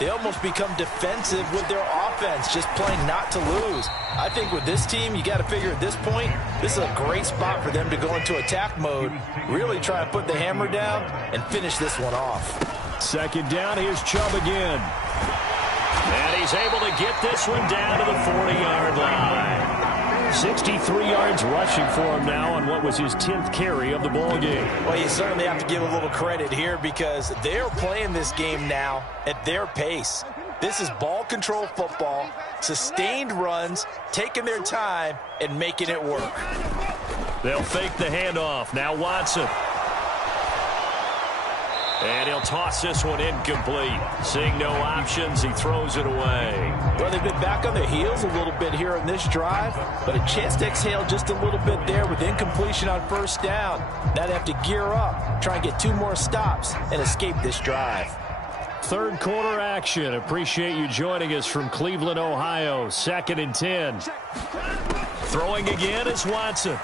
they almost become defensive with their offense, just playing not to lose. I think with this team, you got to figure at this point, this is a great spot for them to go into attack mode, really try and put the hammer down and finish this one off. 2nd down, here's Chubb again. And he's able to get this one down to the 40-yard line. 63 yards rushing for him now on what was his 10th carry of the ball game. Well, you certainly have to give a little credit here, because they're playing this game now at their pace. This is ball control football, sustained runs, taking their time and making it work. They'll fake the handoff. Now Watson. And he'll toss this one incomplete. Seeing no options, he throws it away. Well, they've been back on their heels a little bit here on this drive, but a chance to exhale just a little bit there with incompletion on 1st down. Now they have to gear up, try and get 2 more stops, and escape this drive. 3rd quarter action. Appreciate you joining us from Cleveland, Ohio. 2nd and 10. Throwing again is Watson.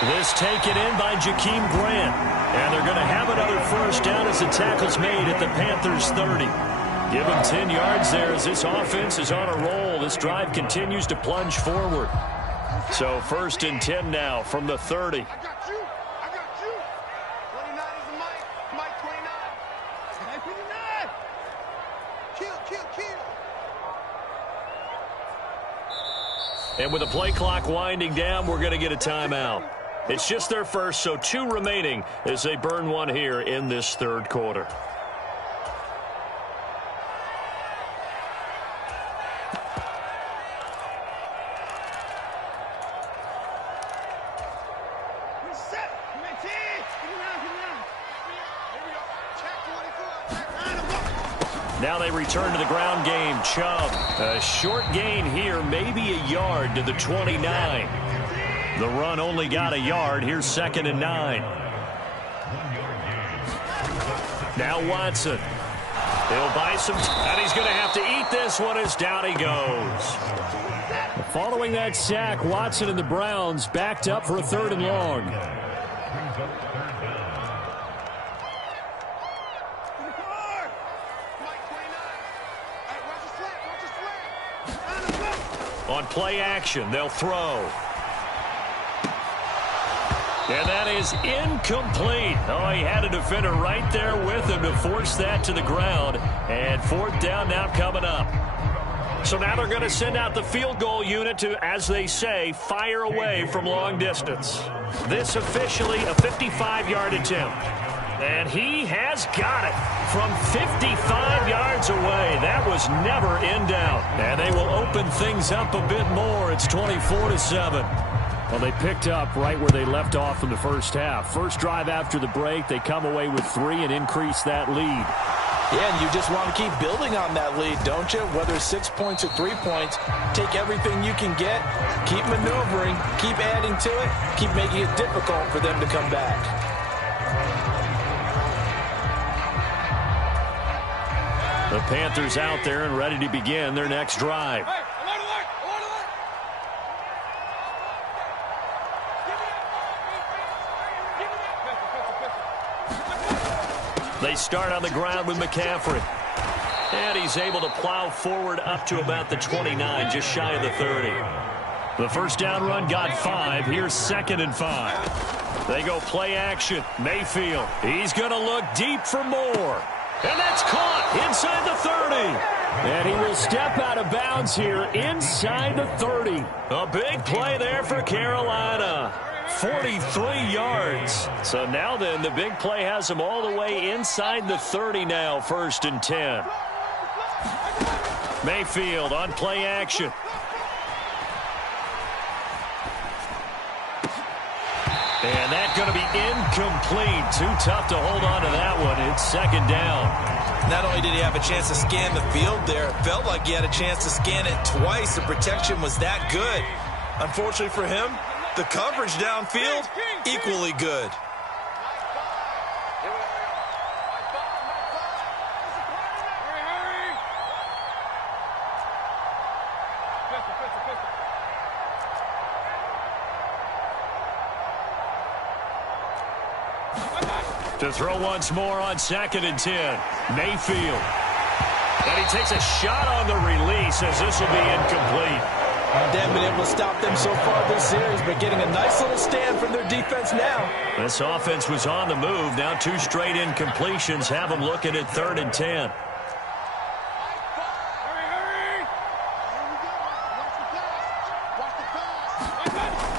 This taken in by Jakeem Grant. And they're going to have another 1st down as the tackle's made at the Panthers' 30. Give them 10 yards there as this offense is on a roll. This drive continues to plunge forward. So 1st and 10 now from the 30. And with the play clock winding down, we're going to get a timeout. It's just their first, so 2 remaining as they burn one here in this third quarter. Now they return to the ground game. Chubb, a short gain here, maybe a yard to the 29. The run only got a yard. Here's 2nd and 9. Now Watson. He'll buy some, and he's going to have to eat this one as down he goes. Following that sack, Watson and the Browns backed up for a 3rd and long. On play action, they'll throw. And that is incomplete. Oh, he had a defender right there with him to force that to the ground. And 4th down now coming up. So now they're going to send out the field goal unit to, as they say, fire away from long distance. This officially a 55-yard attempt. And he has got it from 55 yards away. That was never in doubt. And they will open things up a bit more. It's 24-7. Well, they picked up right where they left off in the first half. First drive after the break, they come away with 3 and increase that lead. Yeah, and you just want to keep building on that lead, don't you? Whether it's 6 points or 3 points, take everything you can get, keep maneuvering, keep adding to it, keep making it difficult for them to come back. The Panthers out there and ready to begin their next drive. They start on the ground with McCaffrey. And he's able to plow forward up to about the 29, just shy of the 30. The first down run got 5. Here's 2nd and 5. They go play action. Mayfield. He's going to look deep for more. And that's caught inside the 30. And he will step out of bounds here inside the 30. A big play there for Carolina. 43 yards. So now then, the big play has him all the way inside the 30 now, 1st and 10. Mayfield on play action. And that's going to be incomplete. Too tough to hold on to that one. It's 2nd down. Not only did he have a chance to scan the field there, it felt like he had a chance to scan it twice. The protection was that good. Unfortunately for him, the coverage downfield, equally good. To throw once more on 2nd and 10. Mayfield. And he takes a shot on the release as this will be incomplete. They haven't been able to stop them so far this series, but getting a nice little stand from their defense now. This offense was on the move. Now 2 straight incompletions have them looking at 3rd and 10.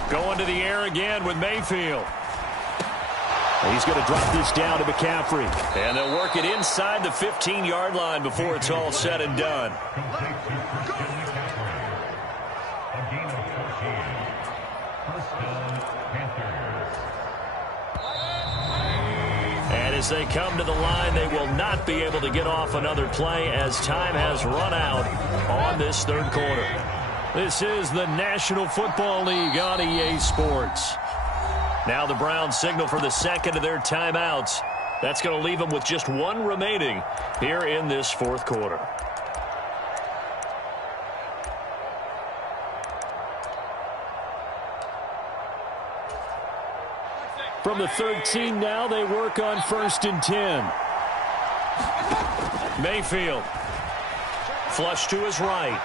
Going to the air again with Mayfield. He's going to drop this down to McCaffrey. And they'll work it inside the 15-yard line before it's all said and done. And as they come to the line, they will not be able to get off another play as time has run out on this 3rd quarter. This is the National Football League on EA Sports. Now the Browns signal for the 2nd of their timeouts. That's going to leave them with just 1 remaining here in this 4th quarter. From the 13 now, they work on 1st and 10. Mayfield. Flush to his right.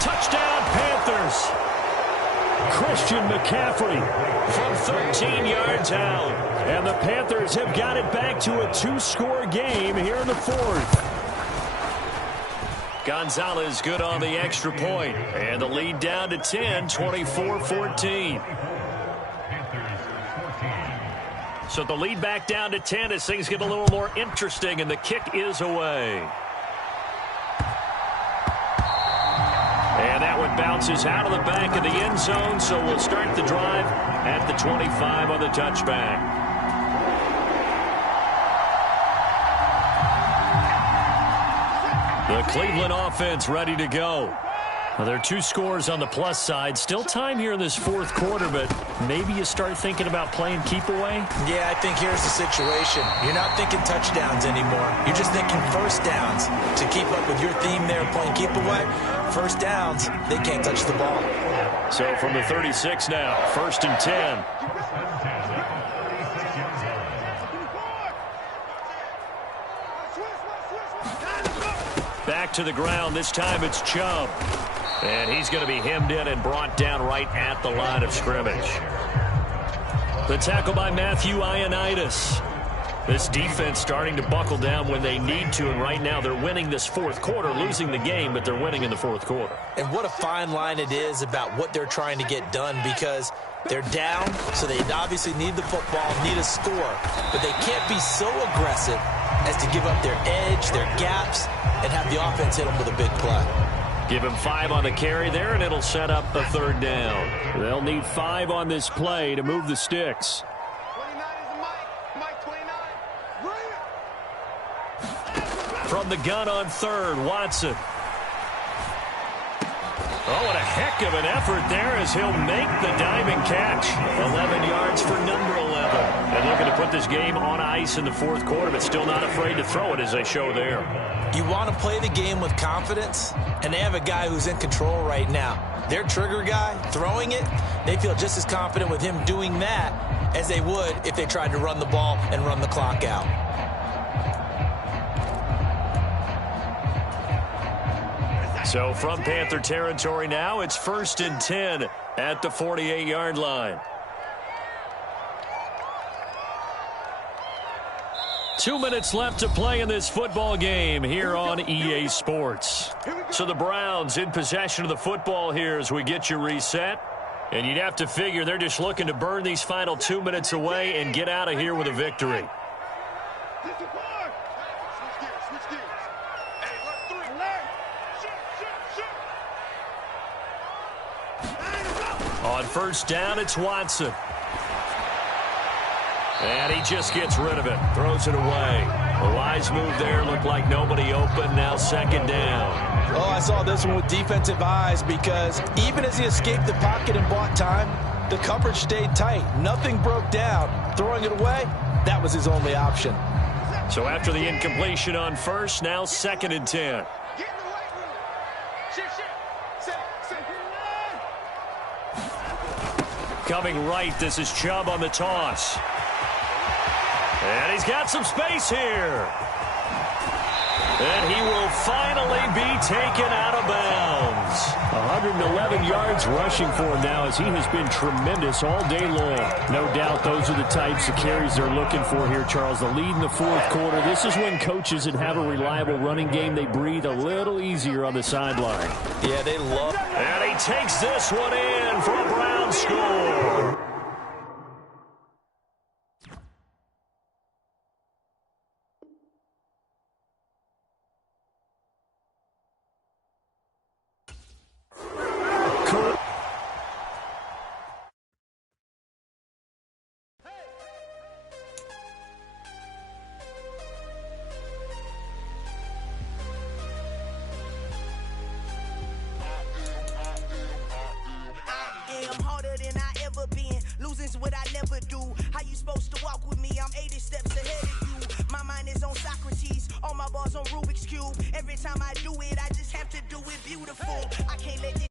Touchdown, Panthers. Christian McCaffrey from 13 yards out. And the Panthers have got it back to a 2-score game here in the 4th. Gonzalez good on the extra point. And the lead down to 10, 24-14. So the lead back down to 10 as things get a little more interesting, and the kick is away. And that one bounces out of the back of the end zone, so we'll start the drive at the 25 on the touchback. The Cleveland offense ready to go. Well, there are 2 scores on the plus side. Still time here in this fourth quarter, but maybe you start thinking about playing keep away? Yeah, I think here's the situation. You're not thinking touchdowns anymore. You're just thinking first downs. To keep up with your theme there, playing keep away, first downs, they can't touch the ball. So from the 36 now, 1st and 10. Back to the ground. This time it's Chubb. And he's going to be hemmed in and brought down right at the line of scrimmage. The tackle by Matthew Ioannidis. This defense starting to buckle down when they need to, and right now they're winning this fourth quarter, losing the game, but they're winning in the fourth quarter. And what a fine line it is about what they're trying to get done, because they're down, so they obviously need the football, need a score, but they can't be so aggressive as to give up their edge, their gaps, and have the offense hit them with a big play. Give him 5 on the carry there, and it'll set up a 3rd down. They'll need 5 on this play to move the sticks. 29 is Mike 29. From the gun on 3rd, Watson. Oh, what a heck of an effort there as he'll make the diving catch. 11 yards for number 11. And looking to put this game on ice in the fourth quarter, but still not afraid to throw it as they show there. You want to play the game with confidence, and they have a guy who's in control right now. Their trigger guy, throwing it, they feel just as confident with him doing that as they would if they tried to run the ball and run the clock out. So from Panther territory now, it's 1st and 10 at the 48-yard line. 2 minutes left to play in this football game here on EA Sports. So the Browns in possession of the football here as we get you reset. And you'd have to figure they're just looking to burn these final 2 minutes away and get out of here with a victory. On 1st down, it's Watson. And he just gets rid of it, throws it away. A wise move there, looked like nobody open, now 2nd down. Oh, I saw this one with defensive eyes, because even as he escaped the pocket and bought time, the coverage stayed tight. Nothing broke down. Throwing it away, that was his only option. So after the incompletion on 1st, now 2nd and 10. Coming right, this is Chubb on the toss. And he's got some space here. And he will finally be taken out of bounds. 111 yards rushing for him now as he has been tremendous all day long. No doubt those are the types of carries they're looking for here, Charles. The lead in the fourth quarter. This is when coaches that have a reliable running game, they breathe a little easier on the sideline. Yeah, they love. And he takes this one in for a Brown score. Losing's what I never do. How you supposed to walk with me? I'm 80 steps ahead of you. My mind is on Socrates. All my balls on Rubik's Cube. Every time I do it, I just have to do it beautiful. I can't let this